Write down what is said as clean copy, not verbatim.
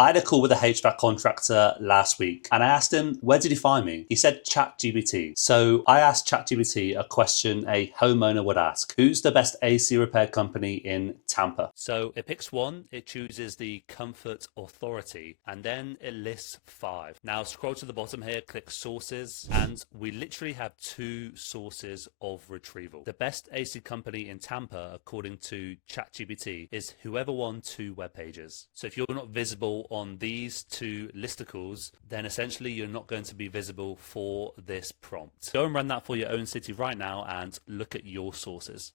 I had a call with a HVAC contractor last week and I asked him, where did he find me? He said ChatGPT. So I asked ChatGPT a question a homeowner would ask. Who's the best AC repair company in Tampa? So it picks one, it chooses the Comfort Authority, and then it lists 5. Now scroll to the bottom here, click sources, and we literally have 2 sources of retrieval. The best AC company in Tampa, according to ChatGPT, is whoever won 2 web pages. So if you're not visible on these 2 listicles, then essentially you're not going to be visible for this prompt. Go and run that for your own city right now and look at your sources.